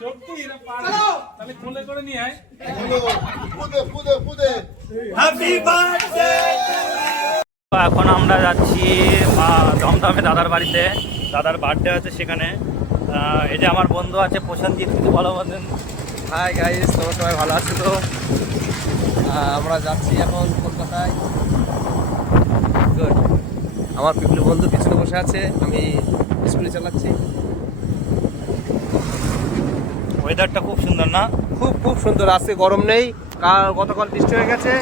সত্যি এরা পারে, তাহলে কোলে করে নিয়ে আয়। Happy birthday. এখন আমরা যাচ্ছি দমদমে দাদার বাড়িতে, দাদার বার্থডে আছে সেখানে। এই যে আমার বন্ধু আছে প্রশান্তজিৎ, কিছু ভালো বলেন। হাই গাইস, তোমরা সবাই ভালো আছো তো? আমরা যাচ্ছি এখন কলকাতায়। গুড। আমার পিপলি বন্ধু পিছনে বসে আছে, আমি স্কুটি চালাচ্ছি। ওয়েদারটা খুব সুন্দর না? খুব খুব সুন্দর, আজকে গরম নেই, গতকাল বৃষ্টি হয়ে গেছে,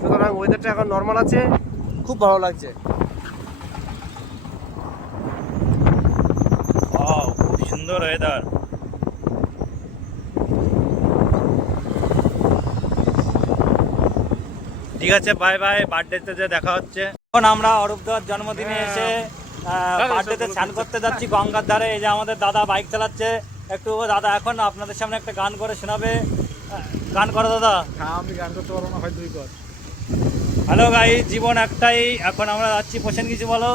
সুতরাং ওয়েদারটা এখন নর্মাল আছে, খুব ভালো লাগছে। খুব সুন্দর ওয়েদার। ঠিক আছে, বাই বাই, বার্থডেতে যে দেখা হচ্ছে। এখন আমরা অরূপদার জন্মদিনে এসে বার্থডেতে স্নান করতে যাচ্ছি গঙ্গার ধারে। এই যে আমাদের দাদা বাইক চালাচ্ছে। একটু দাদা এখন আপনাদের সামনে একটা গান করে শোনাবে। গান করো দাদা। আমি গান করতে পারবো না ভাই, তুই কর। হ্যালো গাই, জীবন একটাই, এখন আমরা যাচ্ছি। পোষণ কিছু বলো।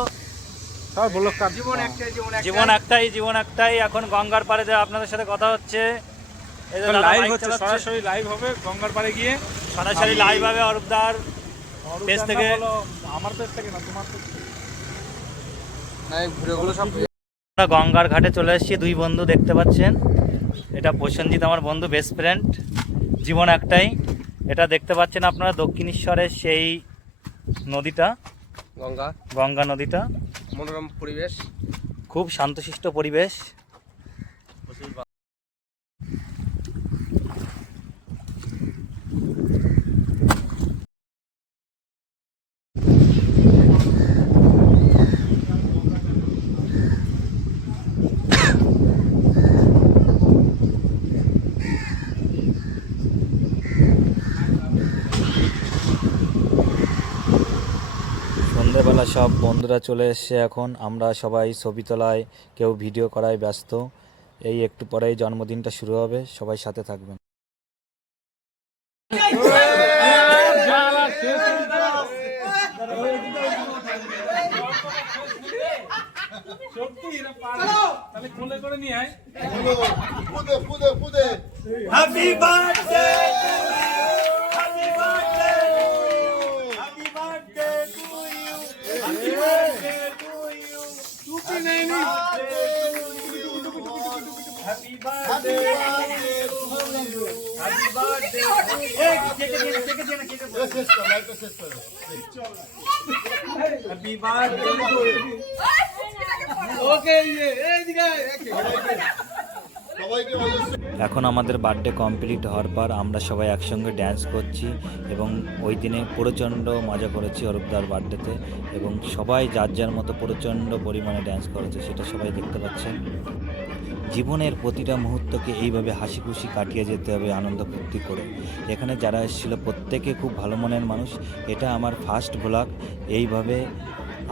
সব বলো, জীবন একটাই, জীবন একটাই, জীবন একটাই। এখন গঙ্গার পাড়ে যে আপনাদের সাথে কথা হচ্ছে। এই যে দাদা লাইভ বাইক হচ্ছে, চালাচ্ছে। সরাসরি লাইভ হবে গঙ্গার পাড়ে গিয়ে। সরাসরি লাইভ হবে অরূপদার পেজ থেকে। আমার পেজ থেকে না, তোমার পেজ থেকে। ভিডিওগুলো সব আমরা গঙ্গার ঘাটে চলে এসেছি, দুই বন্ধু দেখতে পাচ্ছেন। এটা প্রসেনজিৎ আমার বন্ধু, বেস্ট ফ্রেন্ড। জীবন একটাই। এটা দেখতে পাচ্ছেন আপনারা দক্ষিণেশ্বরের সেই নদীটা, গঙ্গা নদীটা। মনোরম পরিবেশ, খুব শান্তশিষ্ট পরিবেশ। সন্ধ্যেবেলা সব বন্ধুরা চলে এসছে। এখন আমরা সবাই ছবি তোলায়, কেউ ভিডিও করায় ব্যস্ত। এই একটু পরেই জন্মদিনটা শুরু হবে, সবাই সাথে থাকবেন। সত্যি এরা পারে, তাহলে কোলে করে নিয়ে আয়। Happy birthday, happy birthday, happy birthday to you, happy birthday to you, টুপি নেই নি, হ্যাপি বার্থডে, হ্যাপি বার্থডে। এই কেকে দিয়ে না, কেকে হ্যাপি বার্থডে। ওকে, এইদিকে এখন আমাদের বার্থডে কমপ্লিট হওয়ার পর আমরা সবাই একসঙ্গে ড্যান্স করছি এবং ওই দিনে প্রচণ্ড মজা করেছি অরূপদার বার্থডেতে, এবং সবাই যার যার মতো প্রচণ্ড পরিমাণে ড্যান্স করেছে, সেটা সবাই দেখতে পাচ্ছেন। জীবনের প্রতিটা মুহূর্তকে এইভাবে হাসি খুশি কাটিয়ে যেতে হবে আনন্দ ফুর্তি করে। এখানে যারা এসেছিল প্রত্যেকে খুব ভালো মনের মানুষ। এটা আমার ফার্স্ট ব্লগ। এইভাবে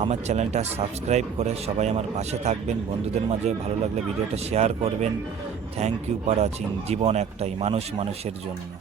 আমার চ্যানেলটা সাবস্ক্রাইব করে সবাই আমার পাশে থাকবেন। বন্ধুদের মাঝে ভালো লাগলে ভিডিওটা শেয়ার করবেন। Thank you for watching. জীবন একটাই, মানুষ মানুষের জন্য।